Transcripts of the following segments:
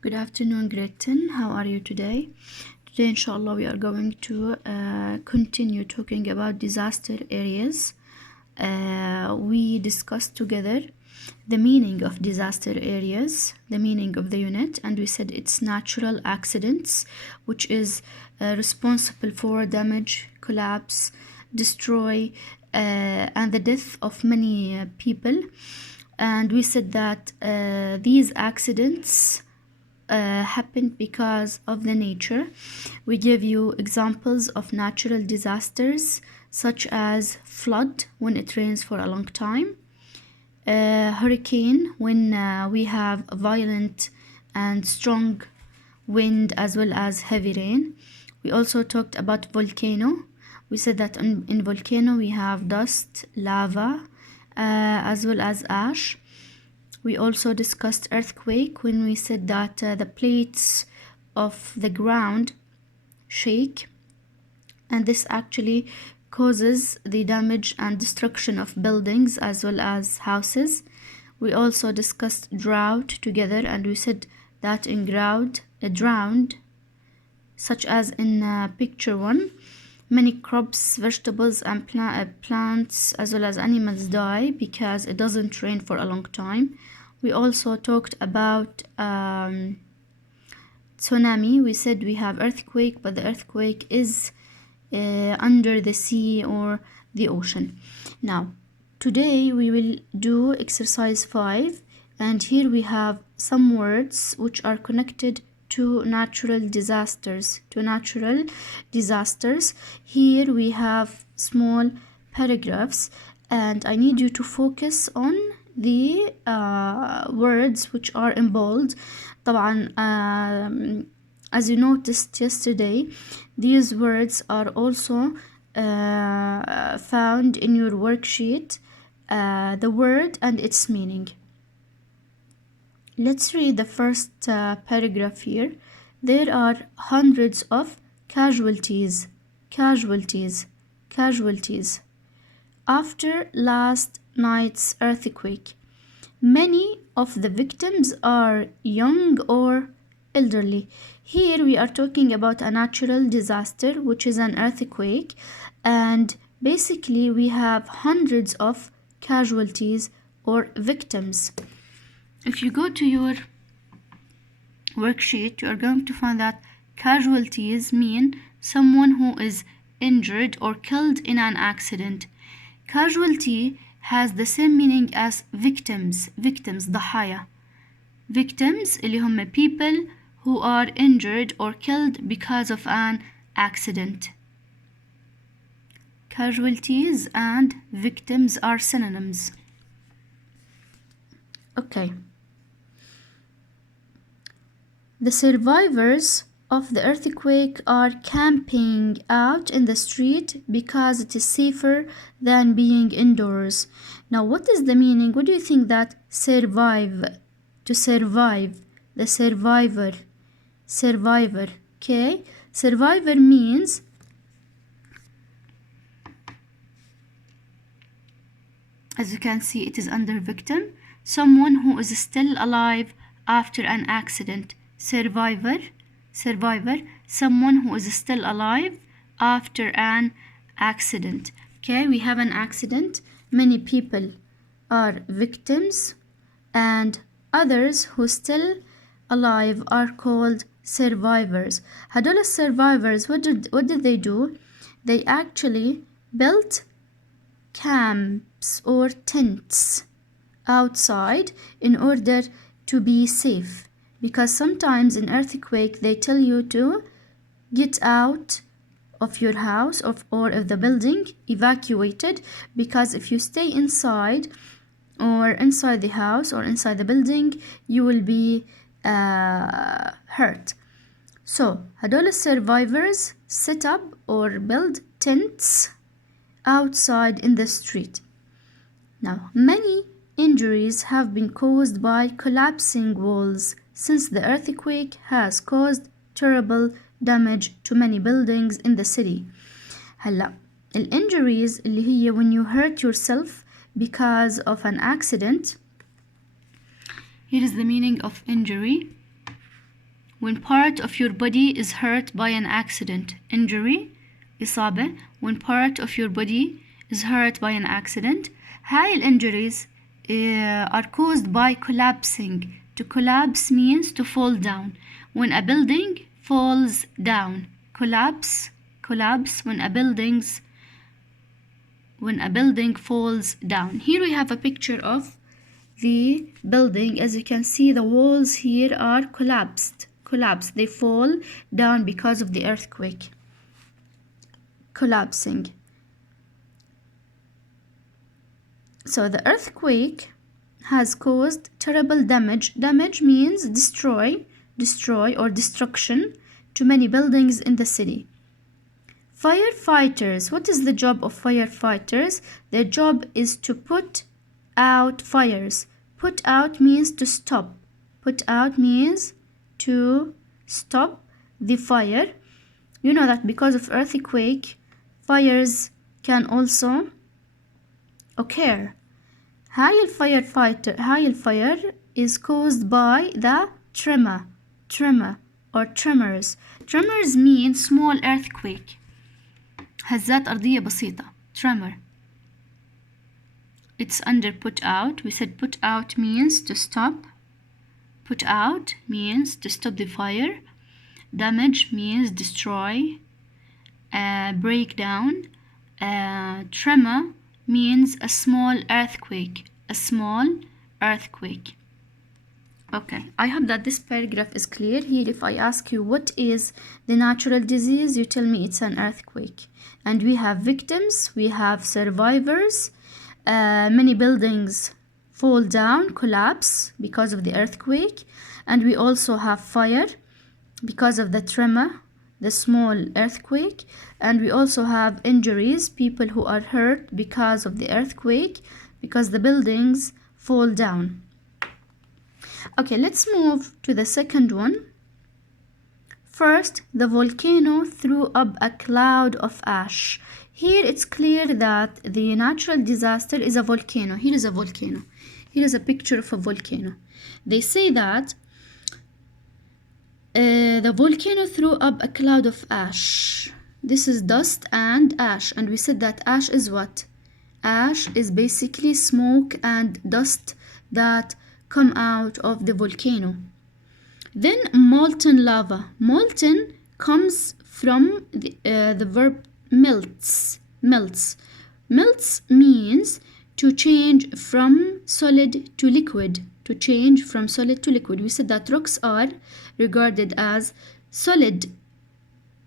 Good afternoon, grade 10. How are you today? Today, inshallah, we are going to continue talking about disaster areas. We discussed together the meaning of disaster areas, the meaning of the unit, and we said it's natural accidents, which is responsible for damage, collapse, destroy, and the death of many people. And we said that these accidents happened because of the nature. We give you examples of natural disasters such as flood when it rains for a long time, hurricane when we have violent and strong wind as well as heavy rain. We also talked about volcano. We said that in volcano we have dust, lava, as well as ash. We also discussed earthquake when we said that the plates of the ground shake, and this actually causes the damage and destruction of buildings as well as houses. We also discussed drought together, and we said that in drought, drowned, such as in picture 1, many crops, vegetables, and plants as well as animals die because it doesn't rain for a long time. We also talked about tsunami. We said we have earthquake, but the earthquake is under the sea or the ocean. Now, today we will do exercise 5, and here we have some words which are connected to natural disasters. Here we have small paragraphs, and I need you to focus on the words which are in bold. طبعا as you noticed yesterday, these words are also found in your worksheet, the word and its meaning. Let's read the first paragraph here. There are hundreds of casualties after last night's earthquake. Many of the victims are young or elderly. Here we are talking about a natural disaster, which is an earthquake, and basically we have hundreds of casualties or victims. If you go to your worksheet, you are going to find that casualties mean someone who is injured or killed in an accident. Casualty has the same meaning as victims, ضحايا. Victims اللي هم people who are injured or killed because of an accident. Casualties and victims are synonyms. Okay. The survivors of the earthquake are camping out in the street because it is safer than being indoors. Now, what is the meaning? What do you think that survive? To survive, the survivor, okay? Survivor means as you can see, it is under victim, someone who is still alive after an accident. Survivor, someone who is still alive after an accident. Okay, we have an accident, many people are victims, and others who still alive are called survivors. هدول survivors, what did they do? They actually built camps or tents outside in order to be safe, because sometimes in earthquake they tell you to get out of your house or of the building, evacuated, because if you stay inside or inside the house or inside the building, you will be hurt. So هدول survivors set up or build tents outside in the street. Now, many injuries have been caused by collapsing walls, since the earthquake has caused terrible damage to many buildings in the city. هلا الانجريز اللي هي when you hurt yourself because of an accident. Here is the meaning of injury. when part of your body is hurt by an accident. Injury إصابة when part of your body is hurt by an accident. هاي الانجريز are caused by collapsing. To collapse means to fall down. When a building falls down. Collapse when a building falls down. Here we have a picture of the building. As you can see, the walls here are collapsed. They fall down because of the earthquake. Collapsing. So the earthquake has caused terrible damage. Damage means destroy or destruction to many buildings in the city. Firefighters. What is the job of firefighters? Their job is to put out fires. Put out means to stop. Put out means to stop the fire. You know that because of earthquake, fires can also occur. هاي الفire is caused by the tremor or tremors. Tremors mean small earthquake. هزات أرضية بسيطة. Tremor. It's under put out. We said put out means to stop. Put out means to stop the fire. Damage means destroy. Breakdown. Tremor means a small earthquake. Okay, I hope that this paragraph is clear. Here, if I ask you what is the natural disease, you tell me it's an earthquake. And we have victims, we have survivors. Many buildings fall down, collapse because of the earthquake. And we also have fire because of the tremor, the small earthquake. And we also have injuries, people who are hurt because of the earthquake, because the buildings fall down. Okay, let's move to the second one. First, the volcano threw up a cloud of ash. Here it's clear that the natural disaster is a volcano. Here is a volcano. Here is a picture of a volcano. They say that the volcano threw up a cloud of ash. This is dust and ash. And we said that ash is what? Ash is basically smoke and dust that come out of the volcano. Then molten lava. Molten comes from the verb melts. Melts means to change from solid to liquid. To change from solid to liquid. We said that rocks are regarded as solid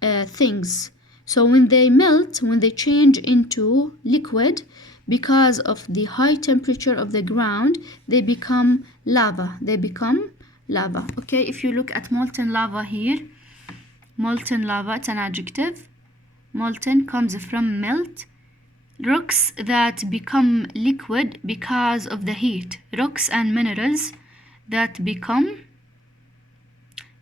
things. So when they melt, when they change into liquid, because of the high temperature of the ground, they become lava. Okay, if you look at molten lava here, molten lava, it's an adjective. Molten comes from melt. Rocks that become liquid because of the heat. Rocks and minerals that become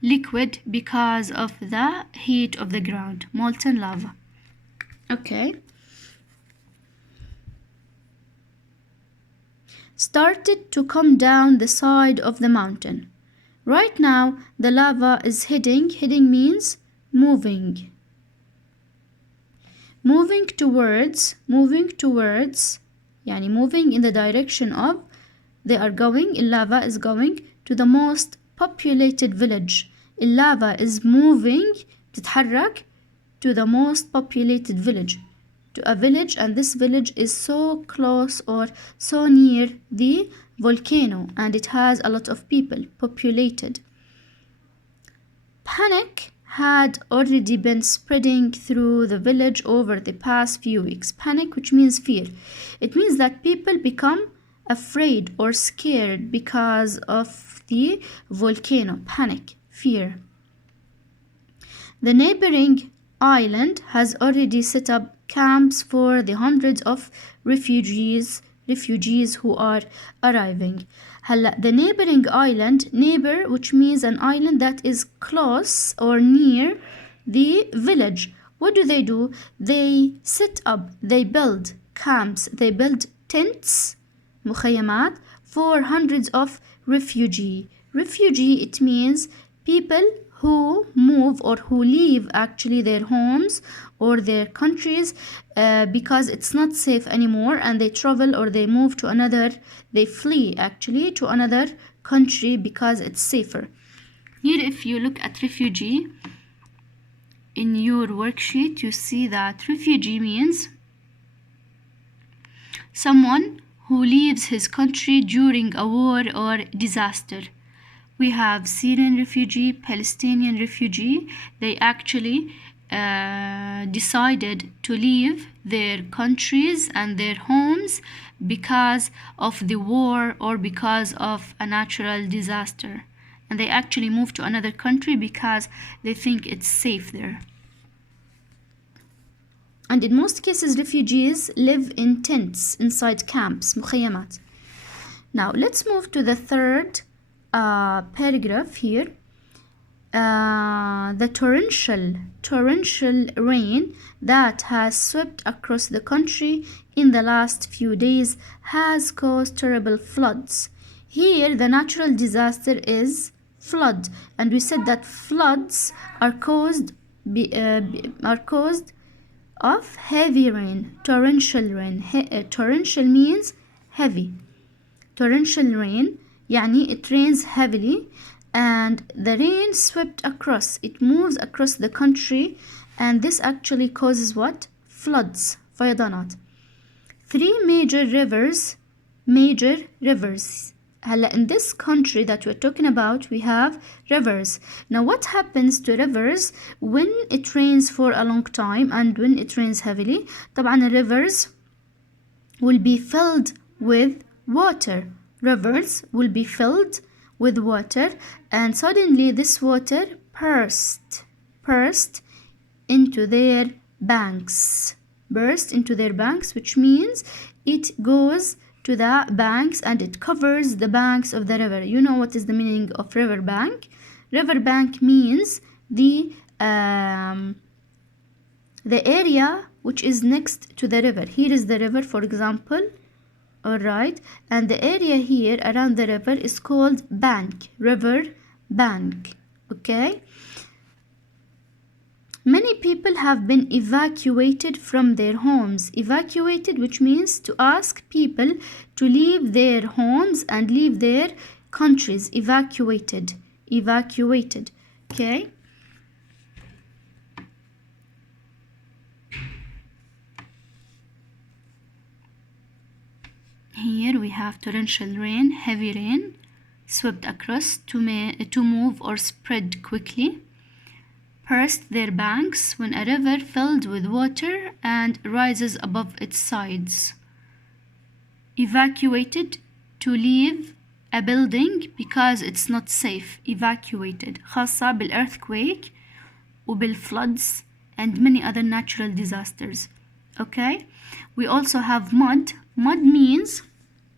liquid because of the heat of the ground. Molten lava. Okay. Started to come down the side of the mountain. Right now, the lava is heading. Heading means moving. Moving towards, يعني moving in the direction of, they are going, lava is going to the most populated village. Lava is moving, تتحرك to the most populated village. To a village, and this village is so close or so near the volcano, and it has a lot of people, populated. Panic had already been spreading through the village over the past few weeks. Panic, which means fear. It means that people become afraid or scared because of the volcano. Panic, fear. The neighboring island has already set up camps for the hundreds of refugees who are arriving. The neighboring island, neighbor, which means an island that is close or near the village. What do? They set up, they build camps, they build tents, مخيمات, for hundreds of refugees. Refugee, it means people who move or who leave actually their homes or their countries because it's not safe anymore, and they travel or they move to another, they flee actually to another country because it's safer. Here if you look at refugee in your worksheet, you see that refugee means someone who leaves his country during a war or disaster. We have Syrian refugee, Palestinian refugee. They actually decided to leave their countries and their homes because of the war or because of a natural disaster. And they actually move to another country because they think it's safe there. And in most cases, refugees live in tents inside camps, مخيمات. Now let's move to the third paragraph here. The torrential rain that has swept across the country in the last few days has caused terrible floods. Here the natural disaster is flood, and we said that floods are caused of heavy rain, torrential rain. Torrential means heavy. Torrential rain يعني it rains heavily, and the rain swept across, it moves across the country, and this actually causes what? Floods, فيضانات. 3 major rivers. هلا in this country that we're talking about, we have rivers. Now what happens to rivers when it rains for a long time and when it rains heavily? طبعا the rivers will be filled with water. Rivers will be filled with water, and suddenly this water burst into their banks. Which means it goes to the banks and it covers the banks of the river. You know what is the meaning of river bank? River bank means the area which is next to the river. Here is the river, for example. Alright, and the area here around the river is called bank, river bank. Okay, many people have been evacuated from their homes. Evacuated, which means to ask people to leave their homes and leave their countries. Evacuated. Okay, here we have torrential rain, heavy rain, swept across to move or spread quickly, burst their banks when a river filled with water and rises above its sides. Evacuated, to leave a building because it's not safe. Evacuated. خاصة بالearthquake وبالfloods and many other natural disasters. Okay, we also have mud. Mud means,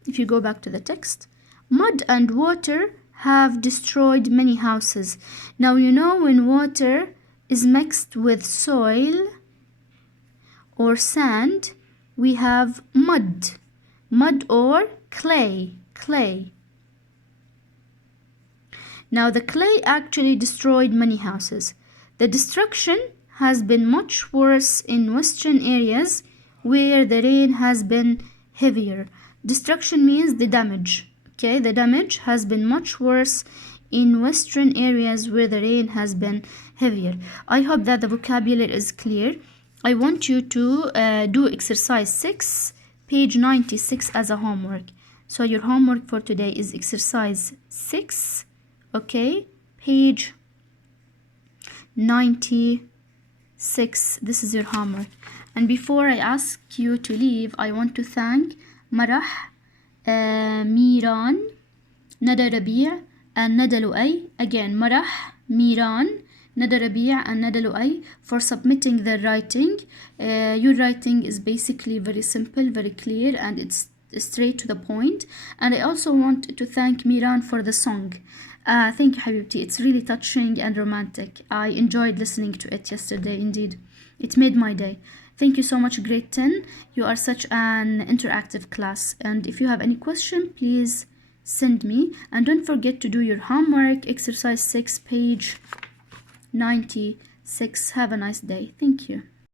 if you go back to the text, mud and water have destroyed many houses. Now you know when water is mixed with soil or sand, we have mud or clay. Now the clay actually destroyed many houses. The destruction has been much worse in western areas where the rain has been heavier. Destruction means the damage. Okay, the damage has been much worse in western areas where the rain has been heavier. I hope that the vocabulary is clear. I want you to do exercise 6, page 96 as a homework. So your homework for today is exercise 6, okay, page 96. This is your homework. And before I ask you to leave, I want to thank Marah, Miran, Nada Rabeeaa, and Nada Lu'ay. Again, Marah, Miran, Nada Rabeeaa, and Nada Lu'ay for submitting their writing. Your writing is basically very simple, very clear, and it's straight to the point. And I also want to thank Miran for the song. Thank you, Habibti. It's really touching and romantic. I enjoyed listening to it yesterday, indeed. It made my day. Thank you so much, grade 10. You are such an interactive class. And if you have any question, please send me. And don't forget to do your homework. Exercise 6, page 96. Have a nice day. Thank you.